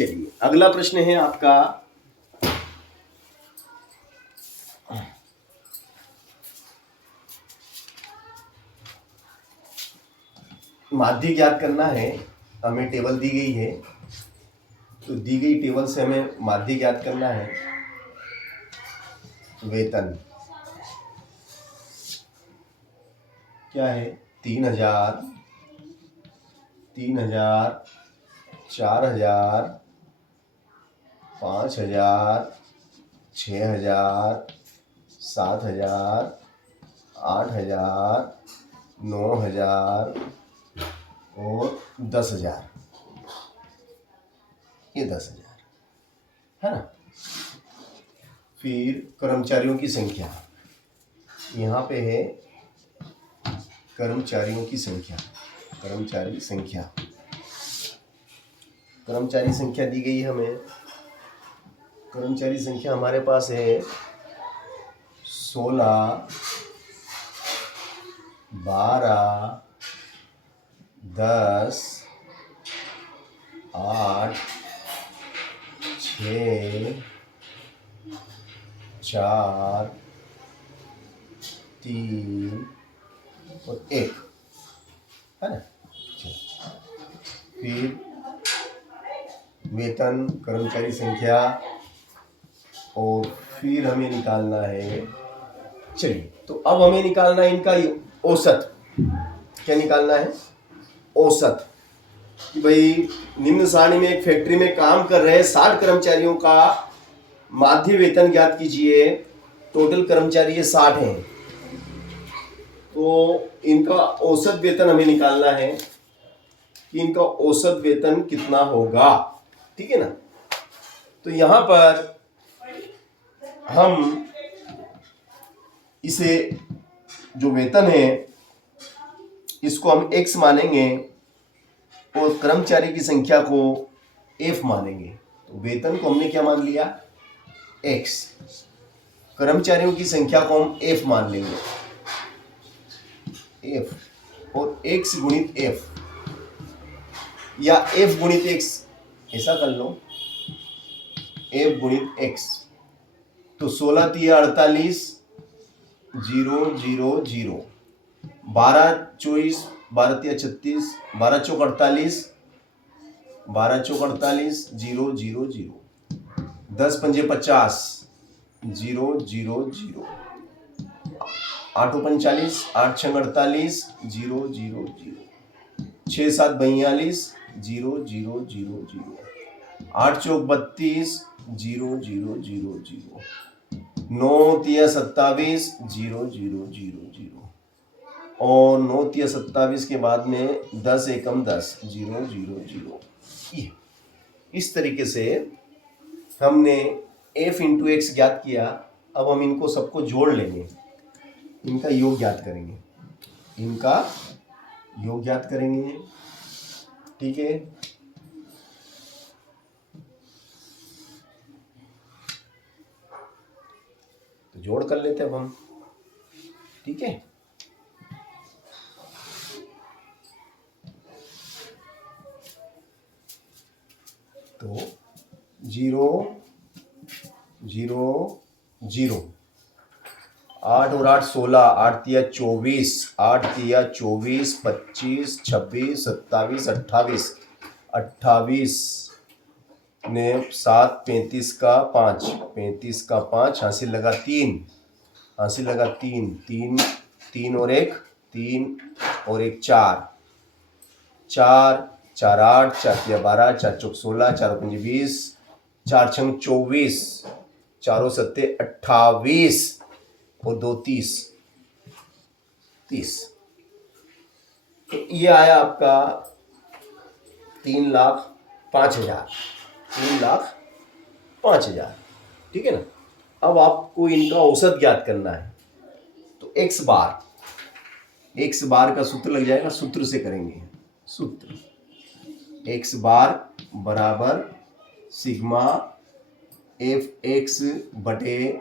चलिए अगला प्रश्न है आपका, माध्य ज्ञात करना है। हमें टेबल दी गई है, तो दी गई टेबल से हमें माध्य ज्ञात करना है। वेतन क्या है? 3000, 3000, 4000, 5000, 6000, 7000, 8000, 9000 और 10,000। ये 10,000 है ना। फिर कर्मचारियों की संख्या, यहाँ पे है कर्मचारियों की संख्या। कर्मचारी संख्या, कर्मचारी संख्या दी गई है हमें। कर्मचारी संख्या हमारे पास है 16, 12, 10, 8, 6, 4, 3 और 1 है ना। फिर वेतन, कर्मचारी संख्या, और फिर हमें निकालना है। चलिए, तो अब हमें निकालना है इनका औसत। क्या निकालना है? औसत। कि भाई निम्न सारणी में एक फैक्ट्री में काम कर रहे 60 कर्मचारियों का माध्य वेतन ज्ञात कीजिए। टोटल कर्मचारी ये 60 हैं, तो इनका औसत वेतन हमें निकालना है कि इनका औसत वेतन कितना होगा। ठीक है ना। तो यहां पर हम इसे जो वेतन है इसको हम x मानेंगे और कर्मचारी की संख्या को f मानेंगे। तो वेतन को हमने क्या मान लिया? x। कर्मचारियों की संख्या को हम f मान लेंगे, f, और x गुणित f या f गुणित x, ऐसा कर लो, f गुणित x। तो 16 3 48, 0 0 0, 12 24, 12 3 36, 12 चौक 48, 12 चौक 48, 0 0 0, 10 पंजे 50, 0 0 0, 8 45, 8 6 48, 0 0 0, 6 7 42, 0 0 0 0, 8 चौक 32, 0 0 0 0, 9 3 27, 0 0 0 0, और 9 3 27 के बाद में 10 एकम 10, 0 0 0। इस तरीके से हमने f इंटू एक्स ज्ञात किया। अब हम इनको सबको जोड़ लेंगे, इनका योग ज्ञात करेंगे, इनका योग ज्ञात करेंगे। ठीक है। तो जोड़ कर लेते हैं अब हम। ठीक है। तो 0 0 0, 8 और 8 16, 8 तिया 24, 8 तिया 24, 25, 26, 27, 28, 28 ने 7, 35 का 5, 35 का 5, हासिल लगा 3, हासिल लगा 3, 3 3 और 1, 3 और 1 4, 4 4 8, 4 तिया 12, 4 चौक 16, 4 पंजे 20, 4 छंग 24, 4 सत्ते 28 और 2 30, 30। तो ये आया आपका 3,05,000, 3,05,000। ठीक है ना। अब आपको इनका औसत ज्ञात करना है। तो x बार का सूत्र लग जाएगा, सूत्र से करेंगे। सूत्र x बार बराबर सिग्मा एफ एक्स बटे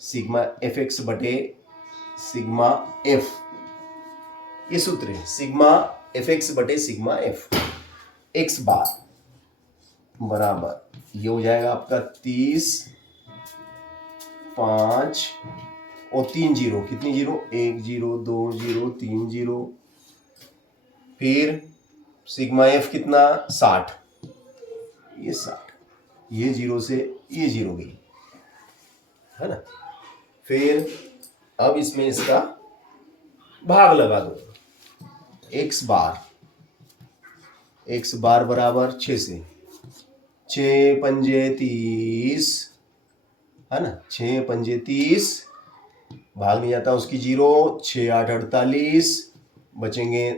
सिग्मा एफ एक्स बटे सिग्मा एफ। ये सूत्र है, सिग्मा एफ एक्स बटे सिग्मा एफ। एक्स बार बराबर ये हो जाएगा आपका 30, 5 और 3 जीरो, कितनी जीरो, 1 जीरो 2 जीरो 3 जीरो, फिर सिग्मा एफ कितना 60, ये 60, ये जीरो से ये जीरो गई, है ना। फिर अब इसमें इसका भाग लगा दो, x बार बराबर 6 से, 6 पंजे 30, है ना, 6 पंजे 30, भाग नहीं जाता उसकी जीरो, 6 8 48, बचेंगे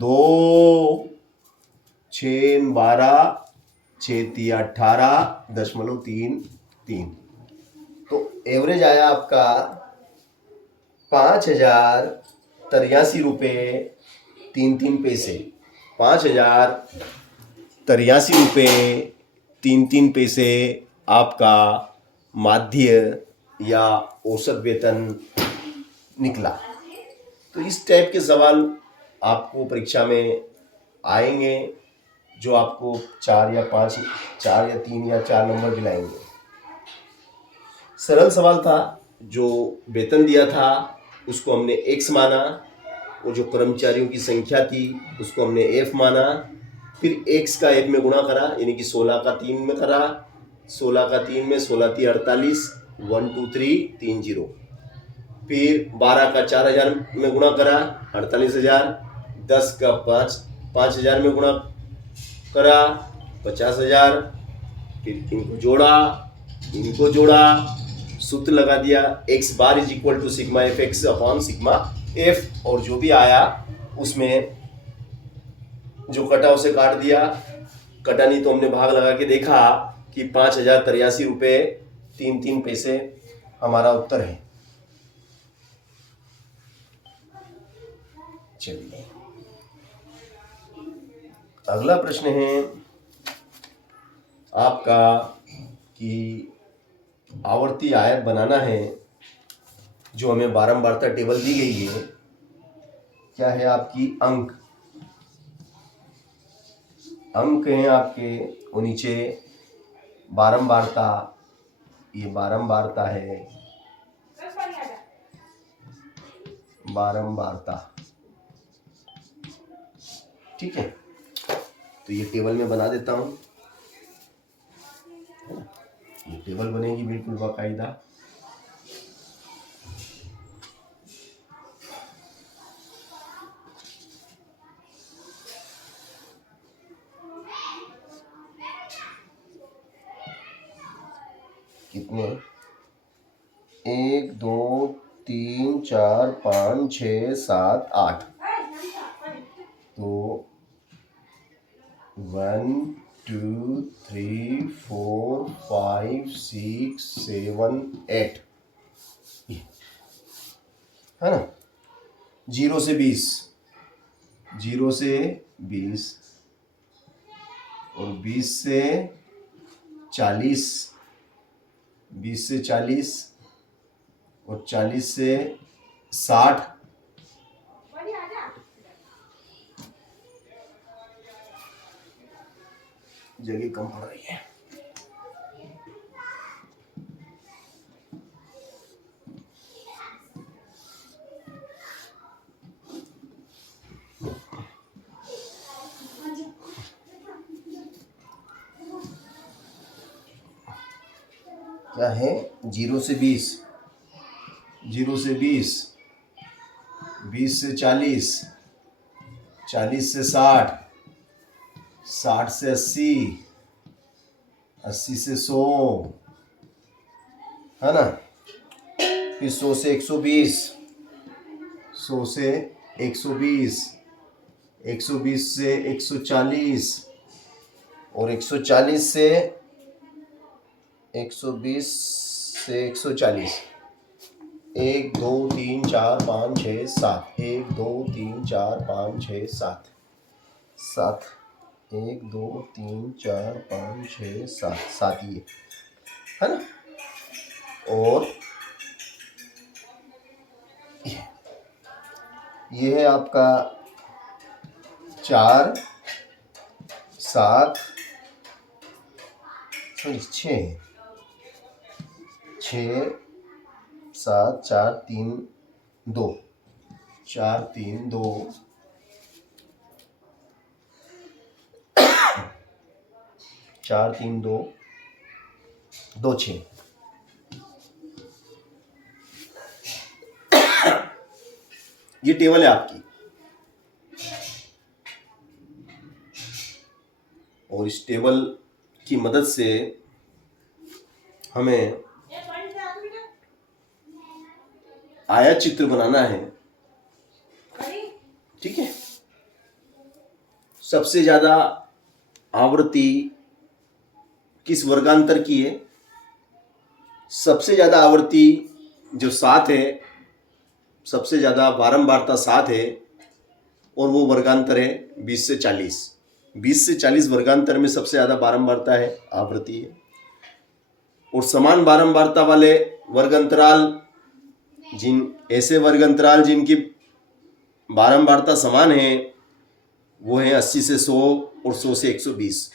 2, 6 12, 6 3 18.33। तो एवरेज आया आपका 5,083 रुपये 5,083 रुपये 33 पैसे आपका माध्य या औसत वेतन निकला। तो इस टाइप के सवाल आपको परीक्षा में आएंगे, जो आपको 4 या 5, 4 या 3 या 4 नंबर दिलाएंगे। सरल सवाल था, जो वेतन दिया था उसको हमने x माना, और जो कर्मचारियों की संख्या थी उसको हमने f माना, फिर x का f में गुणा करा, यानी कि 16 का 3 में करा, 16 का 3 में 16 3 48, 1 2 3 3 जीरो, फिर 12 का 4000 में गुणा करा 48,000, 10 का 5000 में गुणा करा 50,000, फिर इनको जोड़ा, सूत्र लगा दिया, x bar is equal to sigma f x upon sigma f, और जो भी आया उसमें जो कटा उसे काट दिया, कटा नहीं तो हमने भाग लगा के देखा कि 5,083 रुपये 33 पैसे हमारा उत्तर है। चलिए अगला प्रश्न है आपका कि आवर्ती आयत बनाना है, जो हमें बारंबारता टेबल दी गई है। क्या है आपकी अंक हैं आपके, वो नीचे बारंबारता, ये बारंबारता है, बारंबारता, ठीक है। तो ये टेबल में बना देता हूं, ये टेबल बनेगी बिल्कुल बाकायदा। कितने, 1 2 3 4 5 6 7 8, तो 1 2 3 4 5 6 7 8, है ना। 0 से 20, 0 से 20 और 20 से 40, 20 से 40 और 40 से 60, जगह कम पड़ रही है। क्या है, 0 से 20, 0 से 20, 20 से 40, 40 से 60, 60 से 80, 80 से 100, है ना। फिर 100 से 120, 100 से 120, 120 से 140 और 140 से 120 से 140, 1 2 3 4 5 6 7, 1 2 3 4 5 6 7, 7, 1 2 3 4 5 6 7, 7 ये, है ना। और ये है आपका 4 7 सॉरी 6 6 7 4 3 2 4 3 2 4 3 2 2 6 ये टेबल है आपकी। और इस टेबल की मदद से हमें आयत चित्र बनाना है। ठीक है। सबसे ज्यादा आवृत्ति किस वर्गांतर की है? सबसे ज्यादा आवृत्ति जो 7 है, सबसे ज्यादा बारंबारता 7 है और वो वर्गांतर है 20 से 40। 20 से 40 वर्गांतर में सबसे ज्यादा बारंबारता है, आवृत्ति है। और समान बारंबारता वाले वर्गांतराल, ऐसे वर्गांतराल जिनकी बारंबारता समान है, वो है 80 से 100 और 100 से 120,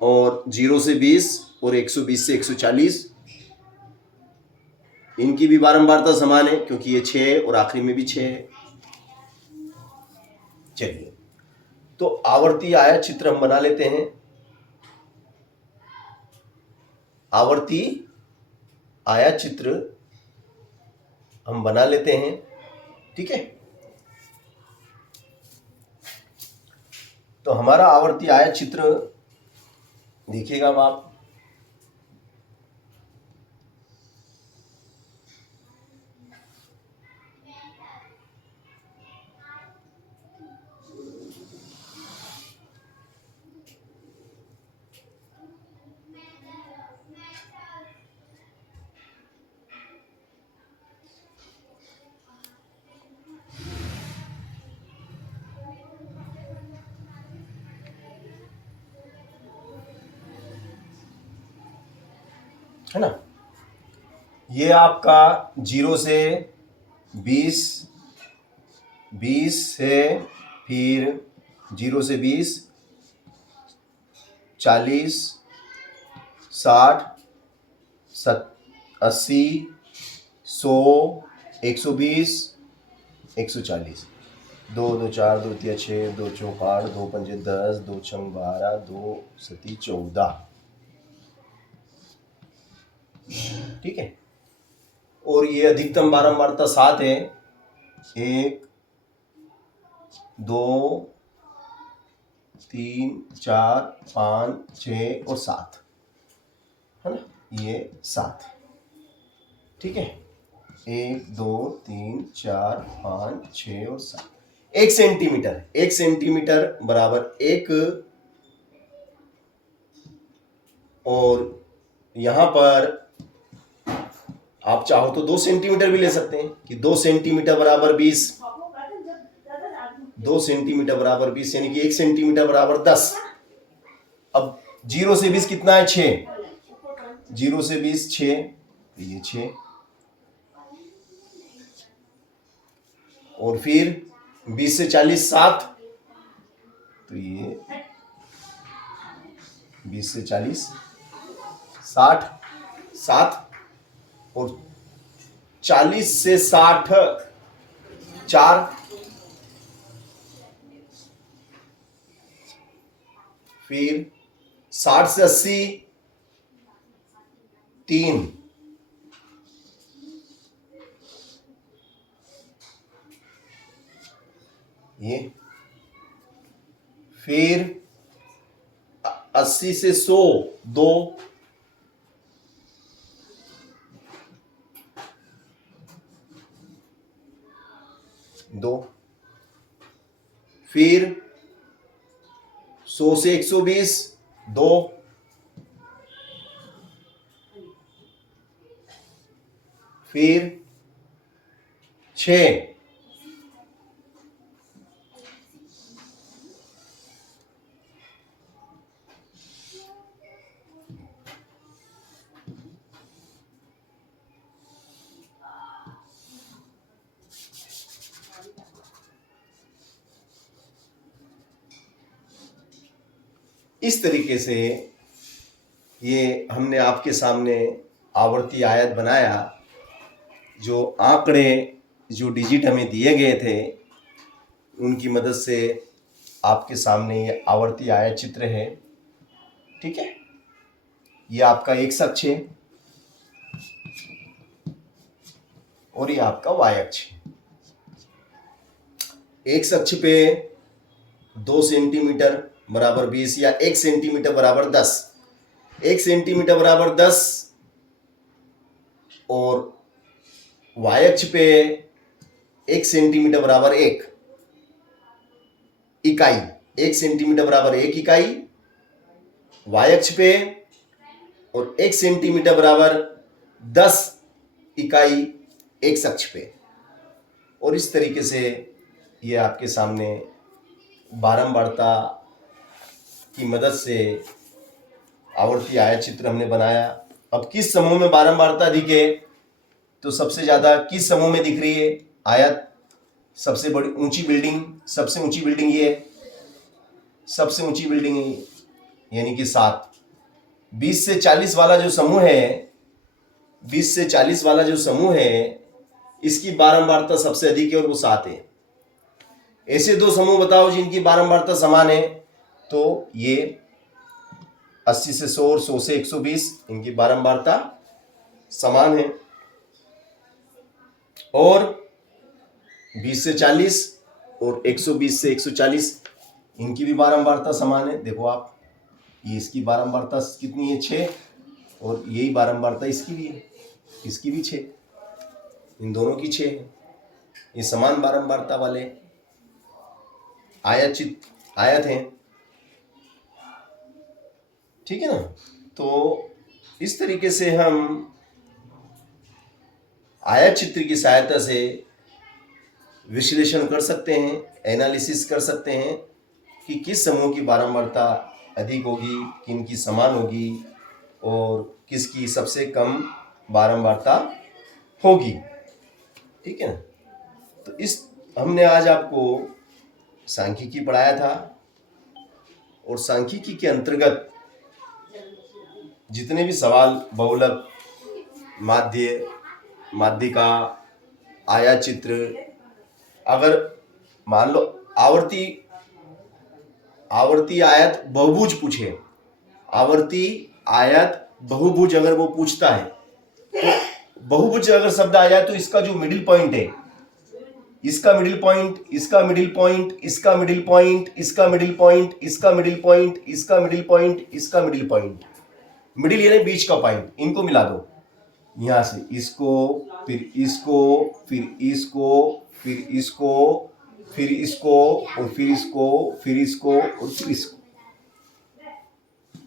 और 0 से 20 और 120 से 140। इनकी भी बारंबारता समान है क्योंकि ये 6 और आखिरी में भी 6 है। चलिए, तो आवर्ती आयत चित्र हम बना लेते हैं। आवर्ती आयत चित्र हम बना लेते हैं। ठीक है। तो हमारा आवर्ती आयत चित्र देखिएगा अब आप। है ना, ये आपका 0 से 20, 20 है, फिर 0 से 20, 40, 60, 80, 100, 120, 140। 2 2 4 2 3 6 2 4 8 2 5 10 2 6 12 2 7 14। ठीक है। और ये अधिकतम बारंबारता 7 है। 1 2 3 4 5 6 और 7, है ना, ये 7। ठीक है। 1 2 3 4 5 6 और 7। 1 सेंटीमीटर, 1 सेंटीमीटर बराबर 1, और यहां पर आप चाहो तो 2 सेंटीमीटर भी ले सकते हैं कि 2 सेंटीमीटर बराबर 20, 2 सेंटीमीटर बराबर 20, यानी कि 1 सेंटीमीटर बराबर 10। अब 0 से 20 कितना है? 6। 0 से 20 6, तो ये 6। और फिर 20 से 40 7, तो ये 20 से 40 60 7, और 40 से 60 4, फिर 60 से 80 3, ये फिर 80 से 100 2, फिर 100 से 120 2, फिर 6, इस तरीके से ये हमने आपके सामने आवर्ती आयत बनाया। जो आंकड़े, जो डिजिट हमें दिए गए थे, उनकी मदद से आपके सामने ये आवर्ती आयत चित्र है। ठीक है, ये आपका एक्स अक्ष है और ये आपका वाई अक्ष है। एक्स अक्ष पे 2 सेंटीमीटर बराबर 20 या 1 सेंटीमीटर बराबर 10, 1 सेंटीमीटर बराबर 10 और वाई अक्ष पे 1 सेंटीमीटर बराबर 1 इकाई, 1 सेंटीमीटर बराबर 1 इकाई वाई अक्ष पे और 1 सेंटीमीटर बराबर 10 इकाई एक्स अक्ष पे। और इस तरीके से ये आपके सामने बारंबारता की मदद से आवर्ती आयत चित्र हमने बनाया। अब किस समूह में बारंबारता दिखे, तो सबसे ज़्यादा किस समूह में दिख रही है आयत? सबसे बड़ी ऊंची बिल्डिंग, सबसे ऊंची बिल्डिंग ये है, सबसे ऊंची बिल्डिंग है, यानी कि 7। 20 से 40 वाला जो समूह है, 20 से 40 वाला जो समूह है, इसकी बारंबारता सबसे अधिक है और वो 7 है। ऐसे दो समूह बताओ जिनकी बारंबारता समान है, तो ये 80 से 100 और 100 से 120, इनकी बारंबारता समान है। और 20 से 40 और 120 से 140, इनकी भी बारंबारता समान है। देखो आप, ये इसकी बारंबारता कितनी है? 6, और यही बारंबारता इसकी भी है, इसकी भी 6, इन दोनों की 6 है। ये समान बारंबारता वाले आयत हैं। ठीक है ना? तो इस तरीके से हम आयत चित्र की सहायता से विश्लेषण कर सकते हैं, एनालिसिस कर सकते हैं कि किस समूह की बारंबारता अधिक होगी, किन की समान होगी और किसकी सबसे कम बारंबारता होगी। ठीक है ना? तो इस हमने आज आपको सांख्यिकी पढ़ाया था, और सांख्यिकी के अंतर्गत जितने भी सवाल बहुलक, माध्य, माध्यिका, आयत चित्र, अगर मान लो आवर्ती आयत बहुभुज पूछे, आवर्ती आयत बहुभुज अगर वो पूछता है, तो बहुभुज अगर शब्द आ जाए तो इसका जो मिडिल पॉइंट है, इसका मिडिल पॉइंट, इसका मिडिल पॉइंट, इसका मिडिल पॉइंट, इसका मिडिल पॉइंट, इसका मिडिल पॉइंट, इसका मिडिल पॉइंट, इसका मिडिल पॉइंट, मिडिल यानी बीच का पॉइंट, इनको मिला दो। यहां से इसको, फिर इसको, फिर इसको, फिर इसको, फिर इसको, और फिर इसको, फिर इसको, और फिर इसको।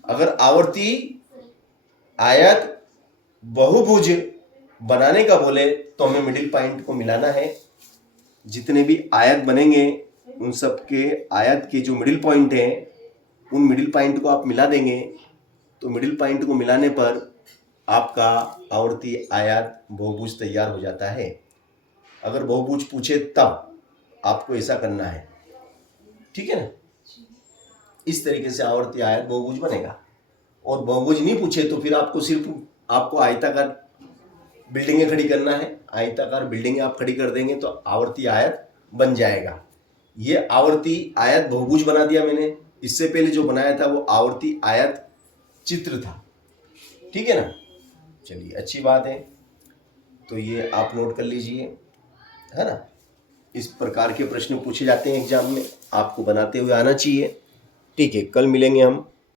अगर आवर्ती आयत बहुभुज बनाने का बोले तो हमें मिडिल पॉइंट को मिलाना है। जितने भी आयत बनेंगे उन सब के आयत के जो मिडिल पॉइंट है, उन मिडिल पॉइंट को आप मिला देंगे, तो मिडिल पॉइंट को मिलाने पर आपका आवर्ती आयत बहुभुज तैयार हो जाता है। अगर बहुभुज पूछे तब आपको ऐसा करना है। ठीक है ना? इस तरीके से आवर्ती आयत बहुभुज बनेगा। और बहुभुज नहीं पूछे तो फिर आपको सिर्फ आयताकार बिल्डिंगें खड़ी करना है। आयताकार बिल्डिंगें आप खड़ी कर देंगे तो आवर्ती आयत बन जाएगा। ये आवर्ती आयत बहुभुज बना दिया मैंने। इससे पहले जो बनाया था वो आवर्ती आयत चित्र था। ठीक है ना? चलिए, अच्छी बात है। तो ये आप नोट कर लीजिए, है ना? इस प्रकार के प्रश्न पूछे जाते हैं एग्जाम में, आपको बनाते हुए आना चाहिए। ठीक है, कल मिलेंगे हम।